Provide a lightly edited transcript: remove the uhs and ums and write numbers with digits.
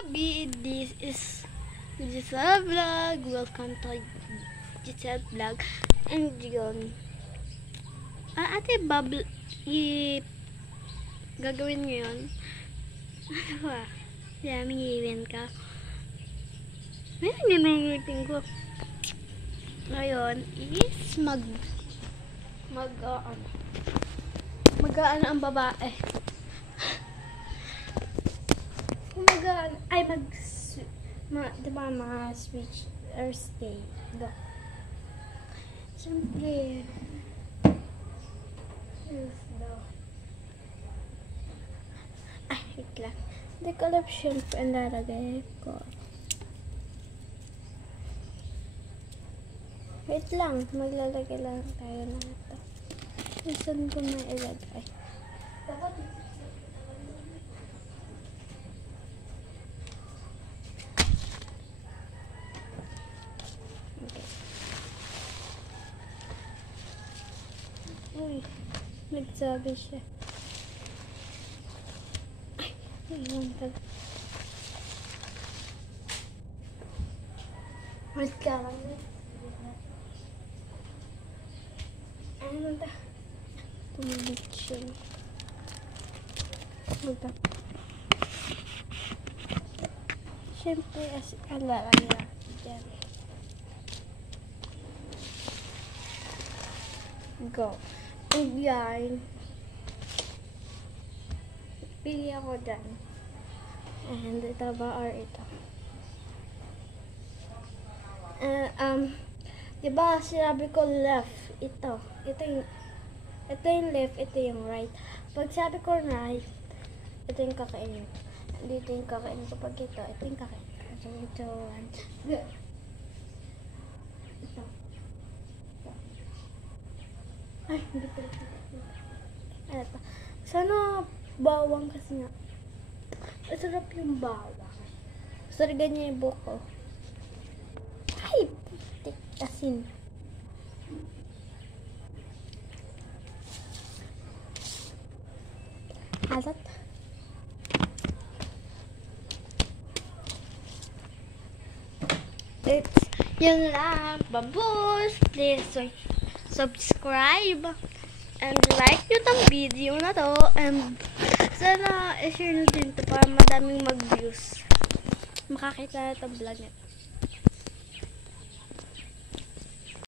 Gabi, this is Giselle Vlog. Welcome to Giselle Vlog. And yun, ate Bubble, gagawin ngayon. Ano ba? Hingin ka. Meron yun ang meeting ko. Ngayon is mag-aan ang babae. Diba switch or stay. Diba? Siyempre, wait lang. Hindi ko alam siyempre ang lalagay ko. Wait lang, maglalagay lang tayo ng ito. Saan ko na ilagay? Uy, nagsabi siya. Ay, ayun pala. Wait ka lang. Ano ba? Tumibig siya. Ito. Siyempre, ang lalagay natin dyan. Go. And yan. Pili ako dyan. And ito ba or ito? Diba sinabi ko left? Ito yung left, ito yung right. Pag sabi ko right, ito yung kakainin. Dito yung kakainin ko. Pag ito yung kakainin ko. So, ito. Ito. Ay, hindi pala. Ano ito? Sana bawang kasi nga. Masarap yung bawang. Sargan niya yung buhok ko. Ay, putik asin. Alat. Yun lang. Babos. Please subscribe and like nyo tong video na to, and sana i-share nyo din to para madaming mag-views makakita na itong vlog nito.